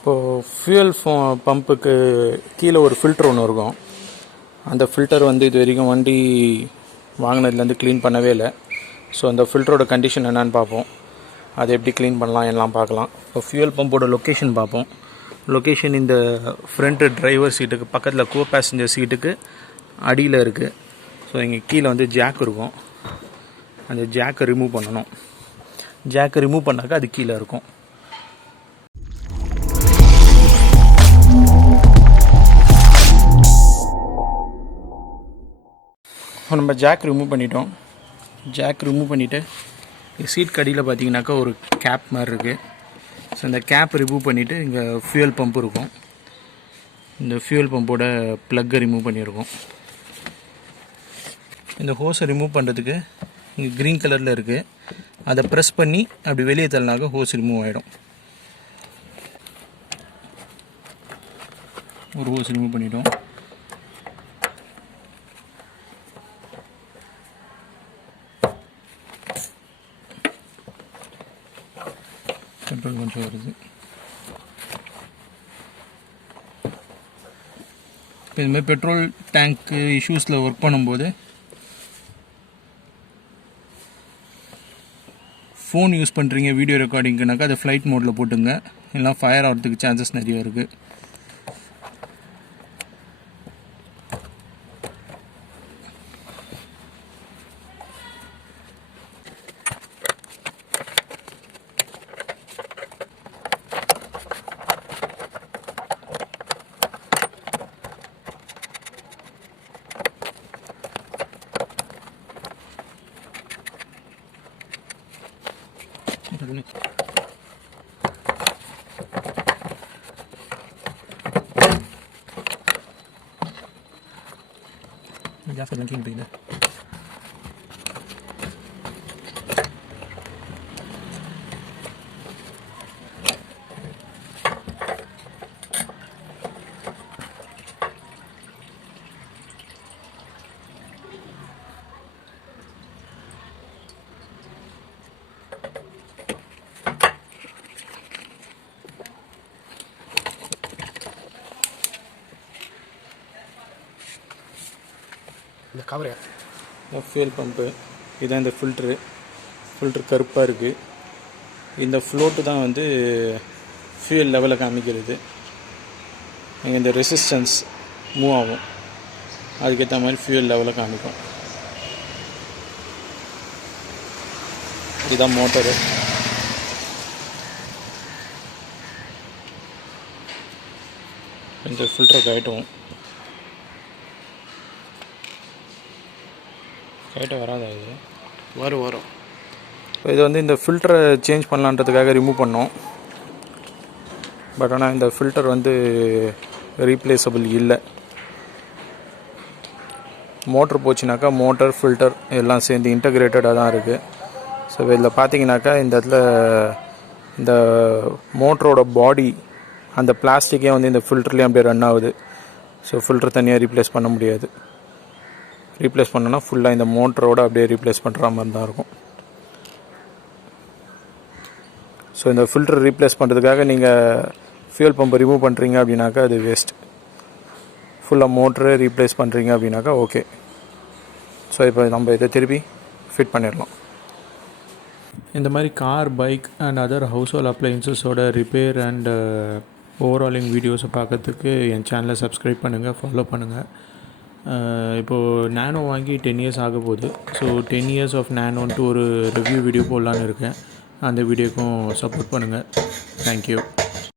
இப்போது ஃபியூயல் பம்புக்கு கீழே ஒரு ஃபில்ட்ரு ஒன்று இருக்கும். அந்த ஃபில்டர் வந்து இது வரைக்கும் வண்டி வாங்கினதுலேருந்து க்ளீன் பண்ணவே இல்லை. ஸோ அந்த ஃபில்டரோட கண்டிஷன் என்னென்னு பார்ப்போம். அதை எப்படி க்ளீன் பண்ணலாம் எல்லாம் பார்க்கலாம். இப்போ ஃபியூயல் பம்போட லொக்கேஷன் பார்ப்போம். லொக்கேஷன் இந்த ஃப்ரண்ட்டு டிரைவர் சீட்டுக்கு பக்கத்தில் கோ பேசஞ்சர் சீட்டுக்கு அடியில் இருக்குது. ஸோ இங்கே கீழே வந்து ஜாக் இருக்கும். அந்த ஜாக்கை ரிமூவ் பண்ணணும். ஜாக்கை ரிமூவ் பண்ணாக்கா அது கீழே இருக்கும். நம்ம ஜாக் ரிமூவ் பண்ணிட்டோம். ஜாக் ரிமூவ் பண்ணிவிட்டு சீட் கடியில் பார்த்தீங்கன்னாக்கா ஒரு கேப் மாதிரி இருக்குது. ஸோ இந்த கேப் ரிமூவ் பண்ணிவிட்டு இங்கே ஃபியூயல் பம்ப் இருக்கும். இந்த ஃபியூயல் பம்போட ப்ளக்கை ரிமூவ் பண்ணியிருக்கோம். இந்த ஹோஸை ரிமூவ் பண்ணுறதுக்கு இங்கே க்ரீன் கலரில் இருக்குது. அதை ப்ரெஸ் பண்ணி அப்படி வெளியே தள்ளினாக்க ஹோஸ் ரிமூவ் ஆகிடும். ஒரு ஹோஸ் ரிமூவ் பண்ணிட்டோம். பெட்ரோல் கொஞ்சம் வருது. இப்போ இதுமாதிரி பெட்ரோல் டேங்க்கு இஷ்யூஸில் ஒர்க் பண்ணும்போது ஃபோன் யூஸ் பண்ணுறீங்க வீடியோ ரெக்கார்டிங்க்குனாக்கா அதை ஃப்ளைட் மோடில் போட்டுங்க. இல்லைனா ஃபயர் ஆகிறதுக்கு சான்சஸ் நிறைய இருக்குது. Gas blinking begini. இந்த கவரு ஃபியூயல் பம்பு இதான். இந்த ஃபில்ட்ரு கருப்பாக இருக்குது. இந்த ஃப்ளோட்டு தான் வந்து ஃபியூயல் லெவலை காமிக்கிறது. இந்த ரெசிஸ்டன்ஸ் மூவ் ஆகும், அதுக்கேற்ற மாதிரி ஃபியூயல் லெவலை காமிக்கும். இதுதான் மோட்டரு. இந்த ஃபில்டரை கழட்டுவோம். ரைட்டாக வராதா? இது வரும். இப்போ இது வந்து இந்த ஃபில்டரை சேஞ்ச் பண்ணலான்றதுக்காக ரிமூவ் பண்ணோம். பட் ஆனால் இந்த ஃபில்டர் வந்து ரீப்ளேஸபிள் இல்லை. மோட்ரு போச்சுனாக்கா மோட்டர் ஃபில்டர் எல்லாம் சேர்ந்து இன்டகிரேட்டடாக தான் இருக்குது. ஸோ இதில் பார்த்தீங்கன்னாக்கா இந்த இடத்துல இந்த மோட்டரோட பாடி அந்த பிளாஸ்டிக்கே வந்து இந்த ஃபில்டர்லேயும் அப்படியே ரன் ஆகுது. ஸோ ஃபில்டர் தனியாக ரீப்ளேஸ் பண்ண முடியாது. ரீப்ளேஸ் பண்ணோன்னா ஃபுல்லாக இந்த மோட்டரோடு அப்படியே ரீப்ளேஸ் பண்ணுற மாதிரி தான் இருக்கும். ஸோ இந்த ஃபில்டர் ரீப்ளேஸ் பண்ணுறதுக்காக நீங்கள் ஃபியூயல் பம்பை ரிமூவ் பண்ணுறீங்க அப்படின்னாக்கா அது வேஸ்ட். ஃபுல்லாக மோட்டரை ரீப்ளேஸ் பண்ணுறீங்க அப்படின்னாக்கா ஓகே. ஸோ இப்போ நம்ம இதை திருப்பி ஃபிட் பண்ணிடலாம். இந்த மாதிரி car, bike and other household அப்ளையன்சஸோட ரிப்பேர் அண்ட் ஓவராலிங் வீடியோஸை பார்க்கறதுக்கு என் சேனலை சப்ஸ்கிரைப் பண்ணுங்கள், ஃபாலோ பண்ணுங்கள். இப்போது நேனோ வாங்கி 10 இயர்ஸ் ஆக போகுது. ஸோ 10 இயர்ஸ் ஆஃப் நேனோன்ட்டு ஒரு ரிவ்யூ வீடியோ போடலான்னு இருக்கேன். அந்த வீடியோக்கும் சப்போர்ட் பண்ணுங்கள். தேங்க்யூ.